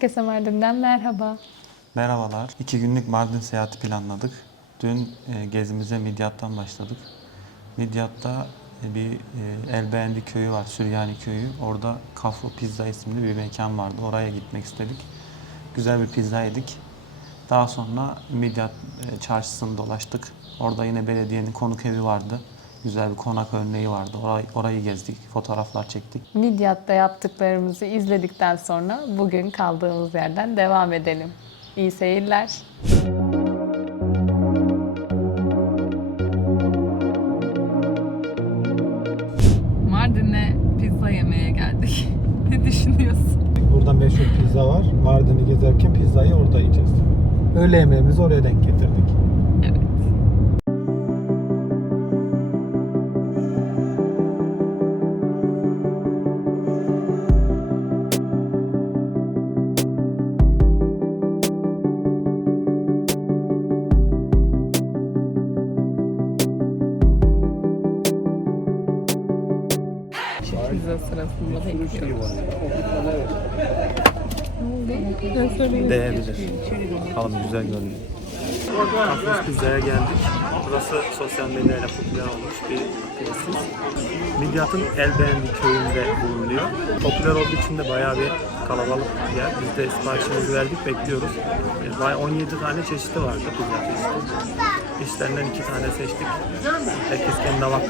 Herkese Mardin'den merhaba. Merhabalar. İki günlük Mardin seyahati planladık. Dün e, gezimize Midyat'tan başladık. Midyat'ta e, bir e, Elbeğendi köyü var, Süryani köyü. Orada Kafo Pizza isimli bir mekan vardı. Oraya gitmek istedik. Güzel bir pizza yedik. Daha sonra Midyat çarşısını dolaştık. Orada yine belediyenin konuk evi vardı. Güzel bir konak örneği vardı. Orayı, orayı gezdik, fotoğraflar çektik. Midyat'ta yaptıklarımızı izledikten sonra bugün kaldığımız yerden devam edelim. İyi seyirler. Mardin'e pizza yemeye geldik. ne düşünüyorsun? Burada meşhur pizza var. Mardin'i gezerken pizzayı orada yiyeceğiz. Öğle yemeğimizi oraya denk getirdik. Sırasında bekliyoruz. Değebilir. Bakalım güzel görünüyor. Kafes Pizza'ya geldik. Burası sosyal medyayla popüler olmuş bir pizzasız. Midyat'ın Elbeğendi köyünde bulunuyor. Popüler olduğu için de bayağı bir kalabalık bir yer. Biz de siparişimizi verdik, bekliyoruz. E, Bayağı 17 tane çeşidi vardı pizza çeşidi. İşlerinden iki tane seçtik. Herkes kendi damak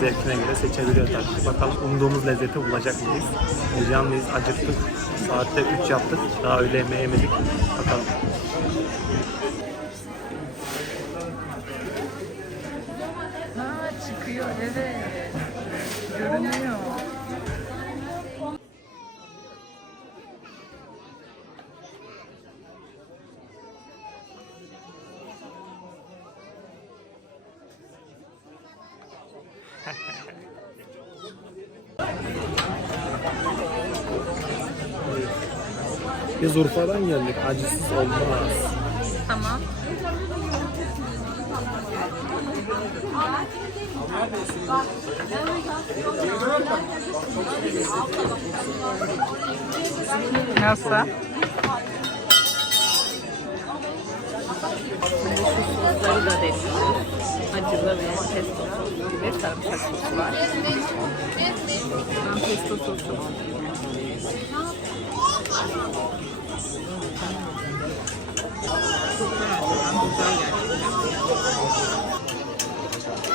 zevkine göre seçebiliyor tabii. Bakalım umduğumuz lezzeti bulacak mıyız? Heyecanlıyız, acıktık. Saatte 3 yaptık. Daha öğle yemeği yemedik. Bakalım. Ha çıkıyor evet. Görünüyor. Urfa'dan geldik. Acısız olmaz. Tamam. Nasıl? Sosları da deniyoruz. Acılı ve pesto sosu gibi sarımsak sosu var. Ben pesto sosu.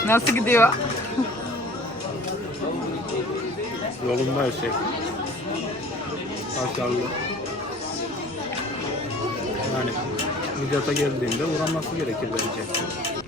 Nasıl gidiyor? Yolunda her şey. Başarılı. Yani Midyat'a geldiğinde uğranması gerekir bence.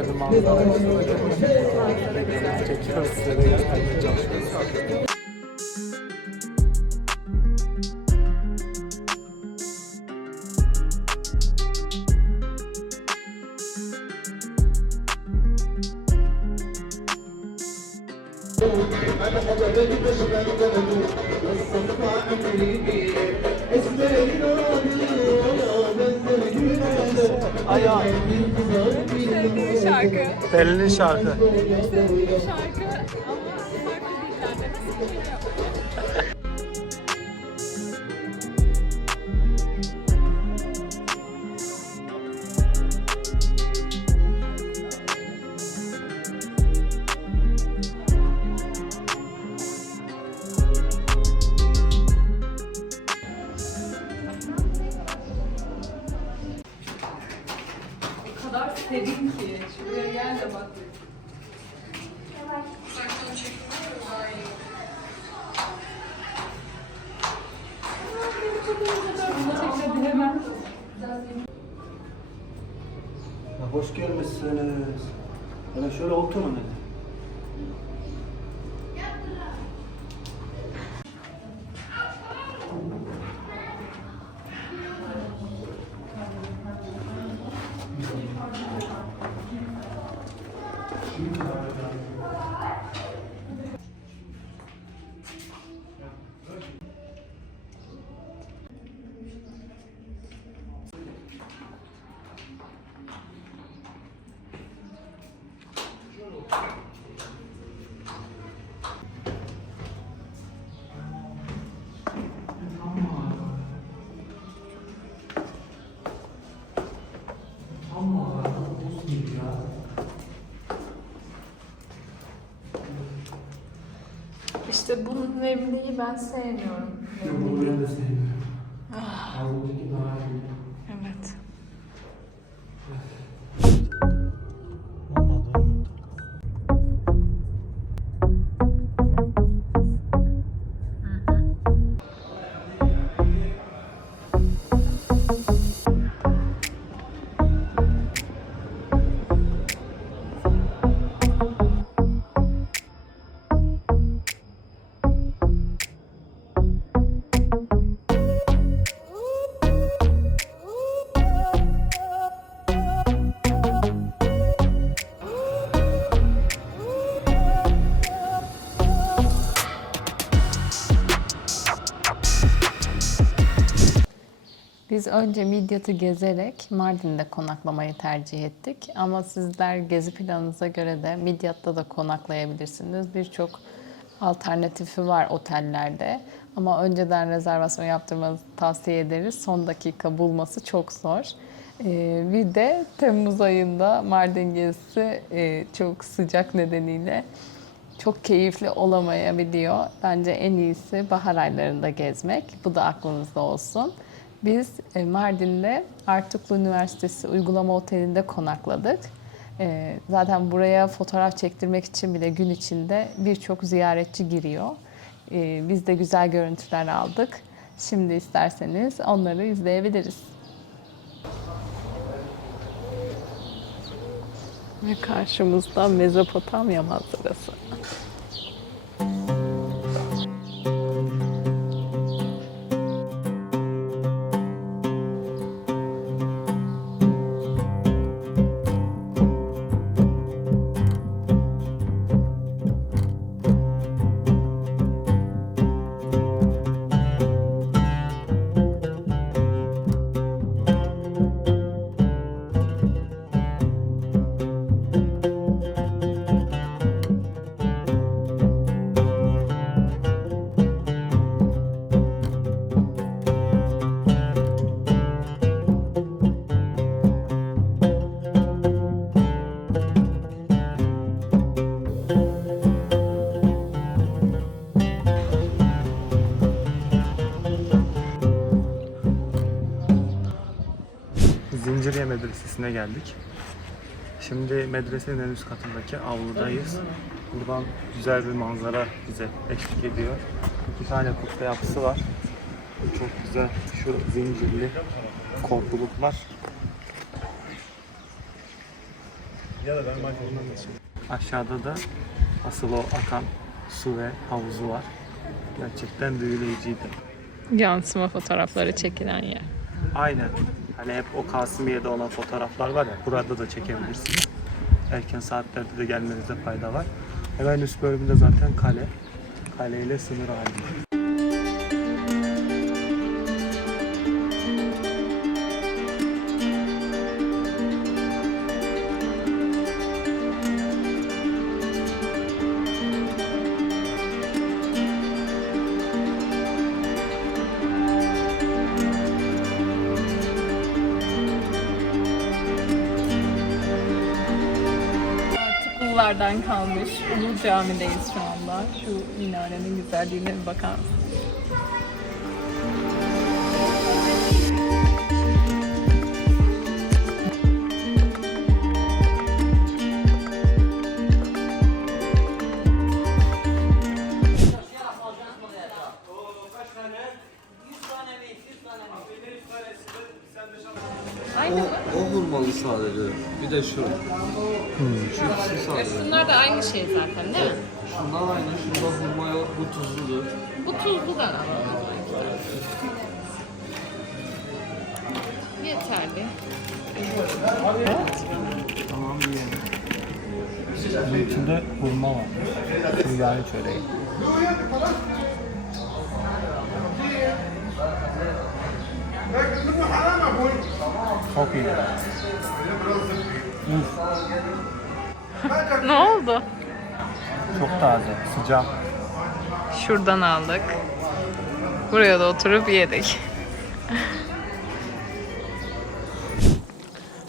Güzel bir manzara. Çekiyoruz size de göstermeye çalışıyoruz. Şarkı. Pelin'in şarkı. Şarkı ama farklı dillerde nasıl dedim ki şuraya gel de bak. Uzaktan çekimler daha iyi. Hoş gelmişsiniz. Yani şöyle oturun İşte bunun nemliği ben sevmiyorum. Bunu ben de sevmiyorum. Biz önce Midyat'ı gezerek Mardin'de konaklamayı tercih ettik. Ama sizler gezi planınıza göre de Midyat'ta da konaklayabilirsiniz. Birçok alternatifi var otellerde. Ama önceden rezervasyon yaptırmanızı tavsiye ederiz. Son dakika bulması çok zor. Ee, bir de Temmuz ayında Mardin gezisi e, çok sıcak nedeniyle çok keyifli olamayabiliyor. Bence en iyisi bahar aylarında gezmek. Bu da aklınızda olsun. Biz e, Mardin'de Artuklu Üniversitesi Uygulama Oteli'nde konakladık. E, Zaten buraya fotoğraf çektirmek için bile gün içinde birçok ziyaretçi giriyor. E, Biz de güzel görüntüler aldık. Şimdi isterseniz onları izleyebiliriz. Ve karşımızda Mezopotamya manzarası. Medresesi'ne geldik. Şimdi medresenin en üst katındaki avludayız. Buradan güzel bir manzara bize eşlik ediyor. İki tane kubbe yapısı var. Çok güzel şu zincirli korkuluklar. Aşağıda da asıl o akan su ve havuzu var. Gerçekten büyüleyiciydi. Yansıma fotoğrafları çekilen yer. Aynen. Hani hep o Kasımiye'de olan fotoğraflar var ya, burada da çekebilirsiniz. Erken saatlerde de gelmenizde fayda var. Hemen üst bölümünde zaten kale. Kaleyle sınır halinde. Tıklılardan kalmış Ulu Cami'deyiz şu anda. Şu minarenin güzelliğine bir bakar mısınız? Bir de şu. Şu ikisi sade. Bunlar da aynı şey zaten değil mi? Şundan aynı, şunda hurma yok, bu tuzludur. Bu tuzludan alalım. Yeterli. Tamam yiyelim. Bunun içinde hurma var. Süryani çöreği. Çok iyi. Ne oldu? Çok taze, sıcak. Şuradan aldık. Buraya da oturup yedik.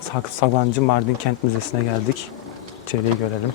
Sak Sabancı Mardin Kent Müzesi'ne geldik. İçeriği görelim.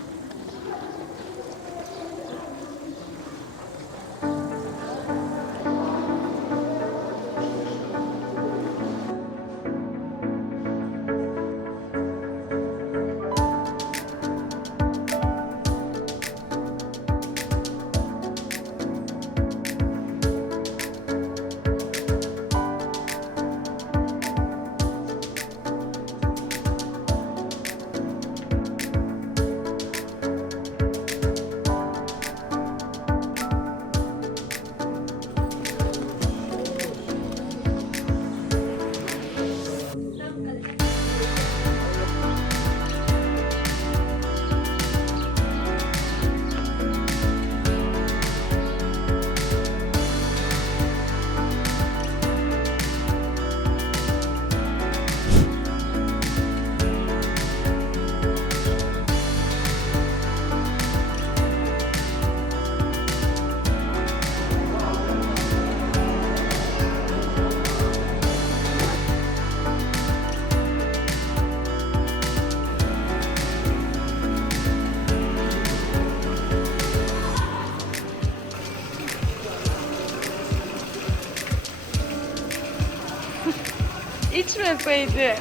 düşmeseydi.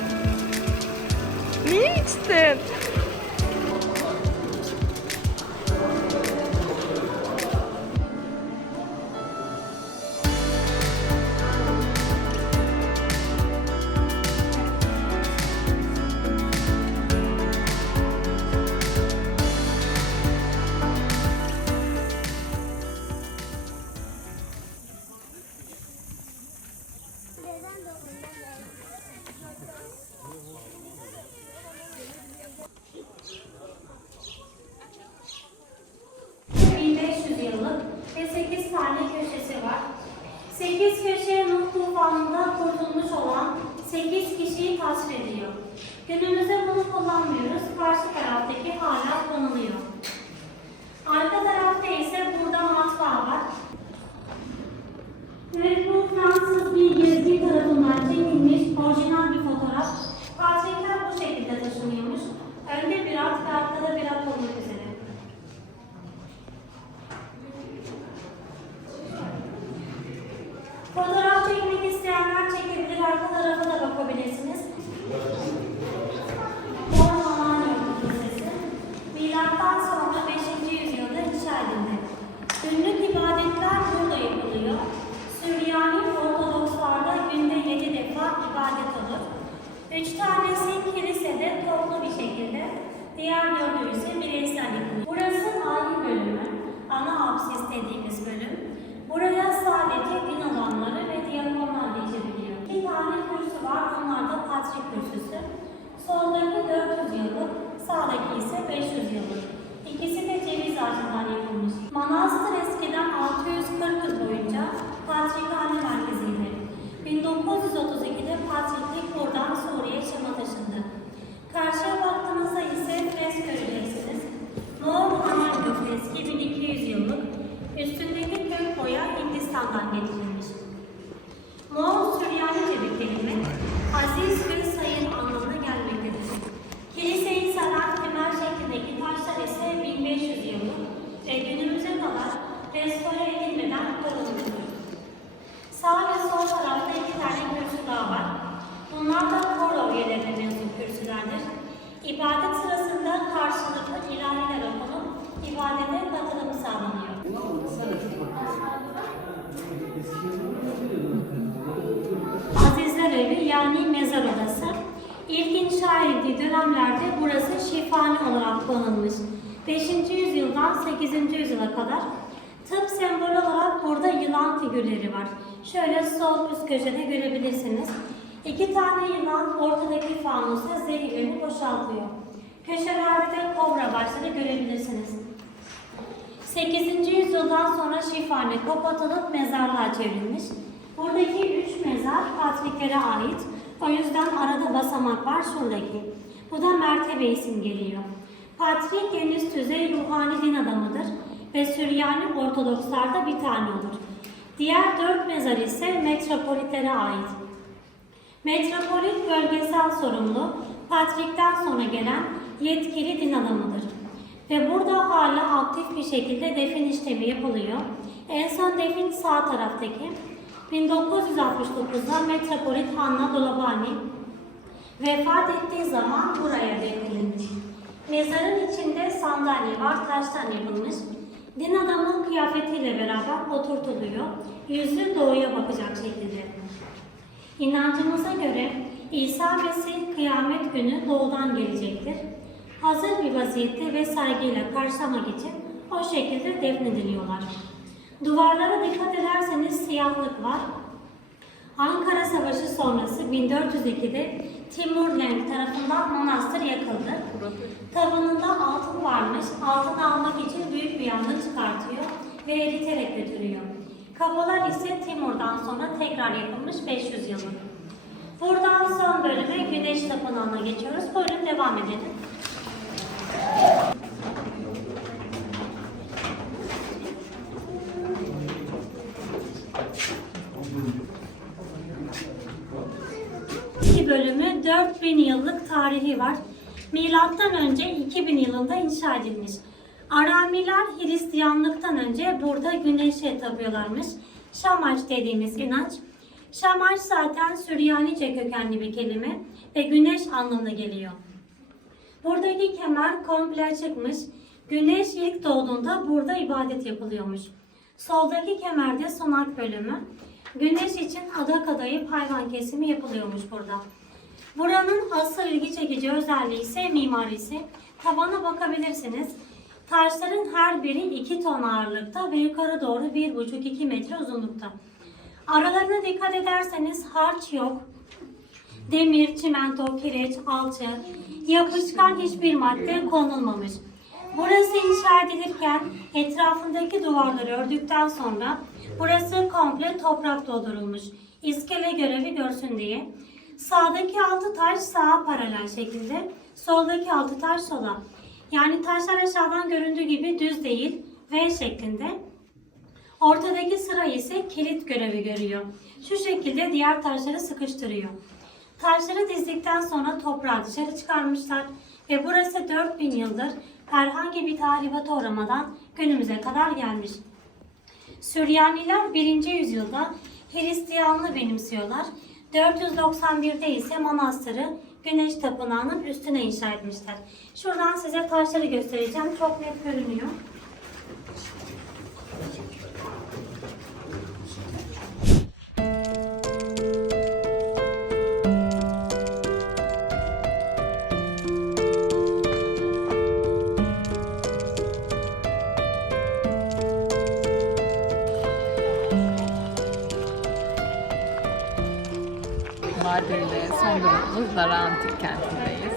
Niye içtin? Neden de 1500 yıllık ve 8 tane köşesi var. 8 köşe Nuh tufanında kurtulmuş olan 8 kişiyi tasvir Günümüzde bunu kullanmıyoruz. Karşı taraftaki hala kullanılıyor. Arka tarafta ise burada matbaa var. Evet bu Fransız bir gezgin tarafından çekilmiş orijinal bir fotoğraf. Parçalar bu şekilde taşınıyormuş. Önde bir at ve arkada bir at olmak üzere. Fotoğraf çekmek isteyenler çekebilir, arka tarafa da bakabilirsiniz. Romanya Lisesi. Milattan sonra 5. yüzyılda inşa edildi. Günlük ibadetler burada yapılıyor. Süryani Ortodokslarda günde 7 defa ibadet olur. Üç tanesi kilisede toplu bir diğer dördü ise bireysel yapılıyor. Burası ayin bölümü, ana absis dediğimiz bölüm. Buraya sadece din adamları ve diyakonlar geçebiliyor. İki tane kürsü var, onlar da patrik kürsüsü. Soldaki 400 yıllık, sağdaki ise 500 yıllık. İkisi de ceviz ağacından yapılmış. Manastır eskiden 640 yıl boyunca patrikhane merkeziydi. 1932'de patriklik buradan Suriye Şam'a taşındı. Karşıya baktığınızda ise fresk göreceksiniz. Moğol Hamal freski 1200 yıllık. Üstündeki kök boya Hindistan'dan getirilmiş. Moğol Süryanice bir kelime, aziz ve sayın anlamına gelmektedir. Kiliseyi saran temel şeklindeki taşlar ise 1500 yıllık ve günümüze kadar restore edilmeden korunmuştur. Sağ ve sol tarafta iki tane kürsü daha var. Bunlar dönemlerde burası şifane olarak kullanılmış. 5. yüzyıldan 8. yüzyıla kadar tıp sembolü olarak burada yılan figürleri var. Şöyle sol üst köşede görebilirsiniz. İki tane yılan ortadaki fanusa zehirlerini boşaltıyor. Köşelerde de kobra başları görebilirsiniz. 8. yüzyıldan sonra şifane kapatılıp mezarlığa çevrilmiş. Buradaki üç mezar patriklere ait. O yüzden arada basamak var şuradaki. Bu da mertebe simgeliyor. Patrik en üst düzey ruhani din adamıdır ve Süryani Ortodokslarda bir tane olur. Diğer dört mezar ise metropolitlere ait. Metropolit bölgesel sorumlu, Patrik'ten sonra gelen yetkili din adamıdır. Ve burada hala aktif bir şekilde defin işlemi yapılıyor. En son defin sağ taraftaki 1969'da Metropolit Hanna Dolabani vefat ettiği zaman buraya defnedilmiş. Mezarın içinde sandalye var, taştan yapılmış. Din adamın kıyafetiyle beraber oturtuluyor. Yüzü doğuya bakacak şekilde. İnancımıza göre İsa Mesih kıyamet günü doğudan gelecektir. Hazır bir vaziyette ve saygıyla karşılamak için o şekilde defnediliyorlar. Duvarlara dikkat ederseniz siyahlık var. Ankara Savaşı sonrası 1402'de Timur Lenk tarafından manastır yakıldı. Tavanında altın varmış, altını almak için büyük bir yangın çıkartıyor ve eriterek götürüyor. Kapalar ise Timur'dan sonra tekrar yapılmış 500 yıllık. Buradan son bölüme Güneş Tapınağı'na geçiyoruz. Buyurun devam edelim. İki 4000 yıllık tarihi var. Milattan önce 2000 yılında inşa edilmiş. Aramiler Hristiyanlıktan önce burada güneşe tapıyorlarmış. Şamaç dediğimiz inanç. Şamaç zaten Süryanice kökenli bir kelime ve güneş anlamına geliyor. Buradaki kemer komple çıkmış. Güneş ilk doğduğunda burada ibadet yapılıyormuş. Soldaki kemerde sunak bölümü. Güneş için adak adayıp hayvan kesimi yapılıyormuş burada. Buranın asıl ilgi çekici özelliği ise mimarisi. Tabana bakabilirsiniz. Taşların her biri 2 ton ağırlıkta ve yukarı doğru 1,5-2 metre uzunlukta. Aralarına dikkat ederseniz harç yok. Demir, çimento, kireç, alçı, yapışkan hiçbir madde konulmamış. Burası inşa edilirken etrafındaki duvarları ördükten sonra burası komple toprak doldurulmuş. İskele görevi görsün diye. Sağdaki altı taş sağa paralel şekilde, soldaki altı taş sola. Yani taşlar aşağıdan göründüğü gibi düz değil, V şeklinde. Ortadaki sıra ise kilit görevi görüyor. Şu şekilde diğer taşları sıkıştırıyor. Taşları dizdikten sonra toprağı dışarı çıkarmışlar ve burası 4000 yıldır herhangi bir tahribata uğramadan günümüze kadar gelmiş. Süryaniler 1. yüzyılda Hristiyanlığı benimsiyorlar. 491'de ise manastırı Güneş Tapınağı'nın üstüne inşa etmişler. Şuradan size taşları göstereceğim. Çok net görünüyor. Son durumumuz Lara Antik Kenti'ndeyiz.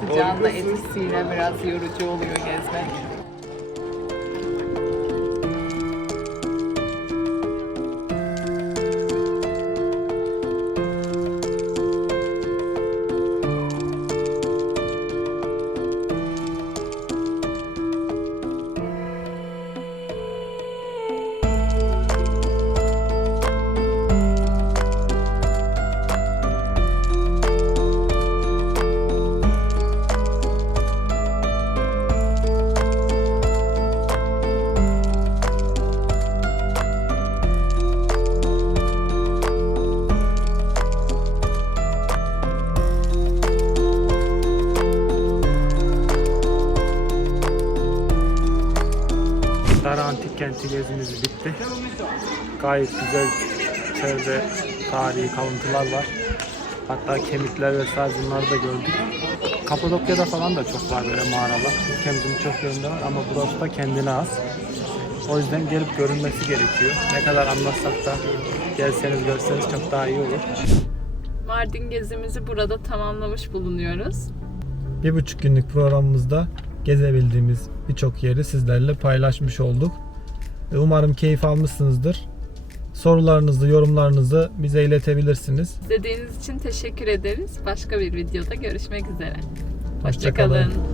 Sıcağın da etkisiyle biraz yorucu oluyor gezmek. Gayet güzel çevre tarihi kalıntılar var. Hatta kemikler vesaire bunları da gördük. Kapadokya'da falan da çok var böyle mağaralar. Ülkemizin birçok yerinde var ama burası da kendine az. O yüzden gelip görünmesi gerekiyor. Ne kadar anlatsak da gelseniz görseniz çok daha iyi olur. Mardin gezimizi burada tamamlamış bulunuyoruz. Bir buçuk günlük programımızda gezebildiğimiz birçok yeri sizlerle paylaşmış olduk. E, Umarım keyif almışsınızdır. Sorularınızı, yorumlarınızı bize iletebilirsiniz. İzlediğiniz için teşekkür ederiz. Başka bir videoda görüşmek üzere. Hoşça kalın. Hoşçakalın.